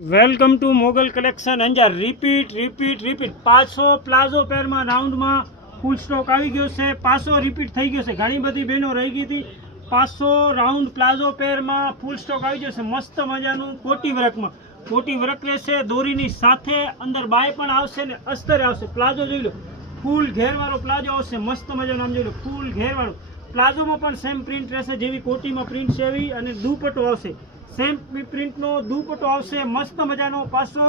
Welcome to Mogal collection Anjar. Repeat પાછો palazzo પેરમાં રાઉન્ડમાં ફૂલ સ્ટોક આવી ગયો છે. પાછો રિપીટ થઈ ગયો છે. ઘણી બધી બહેનો રહી ગઈ હતી. પાછો રાઉન્ડ પ્લાઝો પેરમાં ફૂલ સ્ટોક આવી ગયો છે. મસ્ત મજાનું કોટી વર્કમાં કોટી વર્ક રહેશે. દોરીની સાથે અંદર બાય પણ આવશે ને અસ્તર આવશે. પ્લાઝો જોઈ લો, ફૂલ ઘેરવાળો પ્લાઝો આવશે. મસ્ત મજાનું આમ જોઈ લો, ફૂલ ઘેરવાળો. પ્લાઝોમાં પણ સેમ પ્રિન્ટ રહેશે જેવી કોટીમાં પ્રિન્ટ છે એવી, અને દુપટ્ટો આવશે સેમ પ્રિન્ટનો દુપટ્ટો આવશે. મસ્ત મજાનો પાછો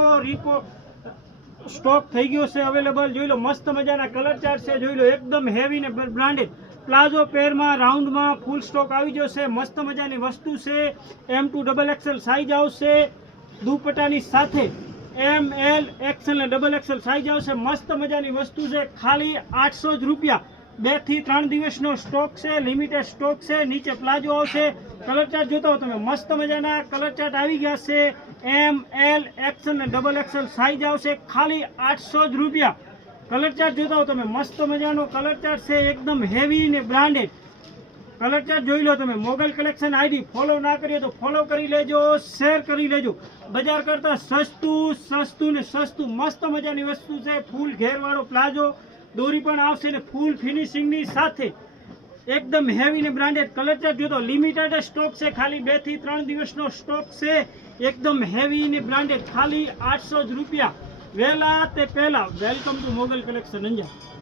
સ્ટોક થઈ ગયો છે અવેલેબલ. જોઈ લો, મસ્ત મજાના કલર ચાર્ટ છે. જોઈ લો, એકદમ હેવી ને બ્રાન્ડેડ પ્લાઝો પેરમાં રાઉન્ડમાં ફૂલ સ્ટોક આવી ગયો છે. મસ્ત મજાની વસ્તુ છે. M2 XXL સાઈઝ આવશે. દુપટ્ટાની સાથે ML XL ને XXL સાઈઝ આવશે. મસ્ત મજાની વસ્તુ છે. ખાલી 800 જ રૂપિયા. 2 થી 3 દિવસનો સ્ટોક છે. લિમિટેડ સ્ટોક છે. નીચે પ્લાઝો આવશે. કલર ચાર્ટ જોતા હો તમે, મસ્ત મજાના કલર ચાર્ટ આવી ગયા છે. ML XL ને XXL સાઈઝ આવશે. ખાલી 800 જ રૂપિયા. કલર ચાર્ટ જોતા હો તમે, મસ્ત મજાનો કલર ચાર્ટ છે. એકદમ હેવી ને બ્રાન્ડેડ કલર ચાર્ટ જોઈ લો તમે. મોગલ કલેક્શન આઈડી ફોલો ના કરીએ તો ફોલો કરી લેજો, શેર કરી લેજો. બજાર કરતા સસ્તું ને સસ્તું મસ્ત મજાની વસ્તુ છે. ફૂલ ઘેરવાળો પ્લાઝો, દોરી પણ આવશે ને ફૂલ ફિનિશિંગની સાથે. એકદમ હેવી ને બ્રાન્ડેડ કલર ચાર્ટ જોતો. લિમિટેડ સ્ટોક છે. ખાલી 2 થી 3 દિવસનો સ્ટોક છે. એકદમ હેવી ને બ્રાન્ડેડ. ખાલી 800 જ રૂપિયા. વહેલા તે પહેલા. Welcome to Mogal collection Anjar.